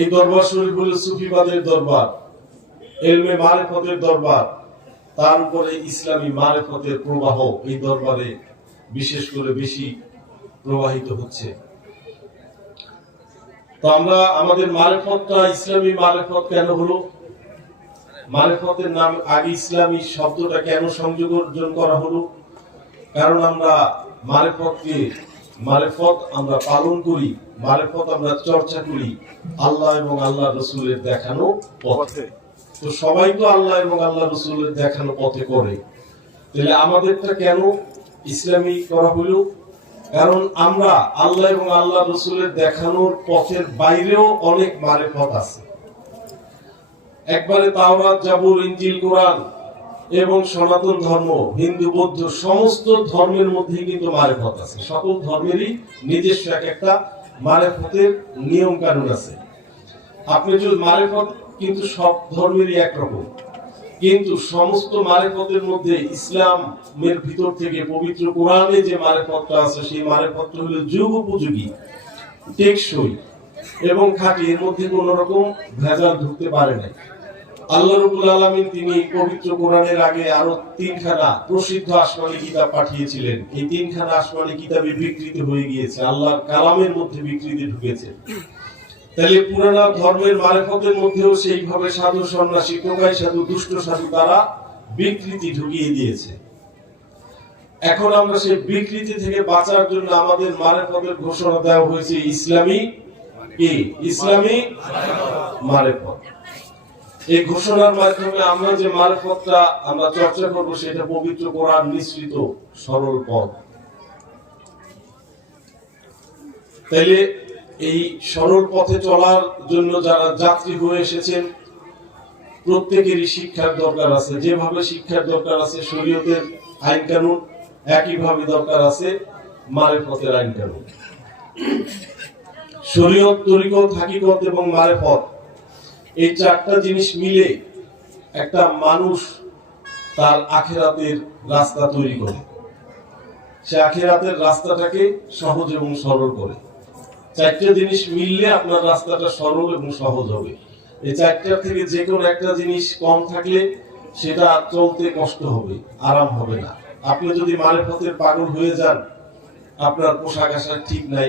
এই দরবার শরীফ হলো সুফিবাদের দরবার, ইলমে মারিফতের দরবার, তার উপরে ইসলামী মারিফতের প্রবাহ এই দরবারে বিশেষ করে বেশি প্রবাহিত হচ্ছে। তো আমরা আমাদের মারিফতটা ইসলামী মারিফত কেন হলো? মারিফতের নাম আগে ইসলামী শব্দটা কেন সংযোজন করা হলো? কারণ আমরা মারিফত আমরা পালন করি, মারিফত আমরা চর্চা করি আল্লাহ এবং আল্লাহ রসুলের দেখানো পথে। তো সবাই তো আল্লাহ এবং আল্লাহ রসুলের দেখানো পথে করে, তাহলে আমাদেরটা কেন ইসলামী করা হলো? কারণ আমরা আল্লাহ এবং আল্লাহ রসুলের দেখানোর পথের বাইরেও অনেক মারিফত আছে। একবারে তাওরাত, জাবুর, ইনজিল, কোরআন এবং সনাতন ধর্ম, হিন্দু, বৌদ্ধ সমস্ত ধর্মের মধ্যে কিন্তু মারিফত আছে। সকল ধর্মেরই নিজস্ব একটা মারিফতের নিয়ম কানুন আছে। আপনি যদি মারিফত কিন্তু সব ধর্মেরই একরকম, কিন্তু সমস্ত মারিফতের মধ্যে ইসলামের ভিতর থেকে পবিত্র কোরআনে যে মারিফতটা আছে সেই মারিফতটা হলো যুগ উপযোগী, টেকসই এবং খাঁটি। এর মধ্যে কোন রকম ভেজাল ঢুকতে পারে না। আল্লাহ রাব্বুল আলামিন তিনি পবিত্র কোরআনের আগে আরো 3খানা প্রসিদ্ধ আসমানী কিতাব পাঠিয়েছিলেন। এই 3খানা আসমানী কিতাবে বিকৃতি হয়ে গিয়েছে, আল্লাহর কালামের মধ্যে বিকৃতি ঢুকেছে। তাহলে পুরানা ধর্মের মারিফতের মধ্যেও সেইভাবে সাধু সন্ন্যাসী, টোকাই সাধু, দুষ্ট সাধু তারা বিকৃতি ঢুকিয়ে দিয়েছে। এখন আমরা সেই বিকৃতি থেকে বাঁচার জন্য আমাদের মারিফতের ঘোষণা দেওয়া হয়েছে ইসলামী কি? ইসলামী মারিফত। এই ঘোষণার মাধ্যমে আমরা যে মারিফতটা আমরা চর্চা করব সেটা পবিত্র কোরআন মিশ্রিত সরল পথ। তাইলে এই সরল পথে চলার জন্য যারা যাত্রী হয়ে এসেছেন প্রত্যেকেরই শিক্ষার দরকার আছে। যেভাবে শিক্ষার দরকার আছে শরীয়তের আইন কানুন, একইভাবে দরকার আছে মারিফতের আইন কানুন। শরীয়ত, তরিকত, হাকিকত এবং মারিফত এই 4টা জিনিস মিলে একটা মানুষ তার আখিরাতের রাস্তা তৈরি করে। সে আখিরাতের রাস্তাটাকে সহজ এবং সরল করে। 4টা জিনিস মিললে আপনার রাস্তাটা সরল এবং সহজ হবে। এই 4টার থেকে যে কোনো একটা জিনিস কম থাকলে সেটা চলতে কষ্ট হবে, আরাম হবে না। আপনি যদি মারিফতের পাগল হয়ে যান, আপনার পোশাক আশাক ঠিক নাই,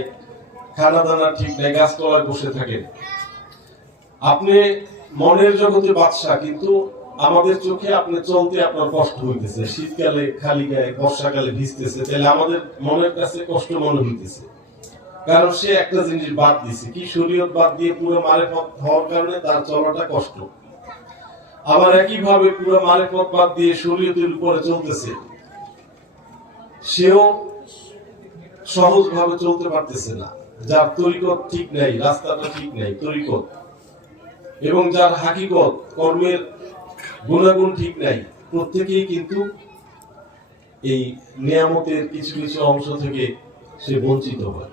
খানা দানা ঠিক নাই, গাছতলায় বসে থাকেন, আপনি মনের জগতে বাদশা, কিন্তু আমাদের চোখে আপনি চলতে আপনার কষ্ট হইতেছে। শীতকালে খালি গায়ে, বর্ষাকালে ভিজতেছে, তাহলে আমাদের মনের কাছে কষ্ট মনে হইতেছে। কারণ সে একটা জিনিস বাদ দিছে, কি? শরীয়ত বাদ দিয়ে পুরো মারিফত হওয়ার কারণে তার চলাটা কষ্ট। আবার একইভাবে পুরো মারিফত বাদ দিয়ে শরীয়তের উপরে চলতেছে, সেও সহজ ভাবে চলতে পারতেছে না। যার তরিকত ঠিক নাই, রাস্তাটা ঠিক নাই তরিকত, এবং যার হাকিকত কর্মের গুণাগুণ ঠিক নাই, প্রত্যেকেই কিন্তু এই নিয়ামতের কিছু কিছু অংশ থেকে সে বঞ্চিত হয়।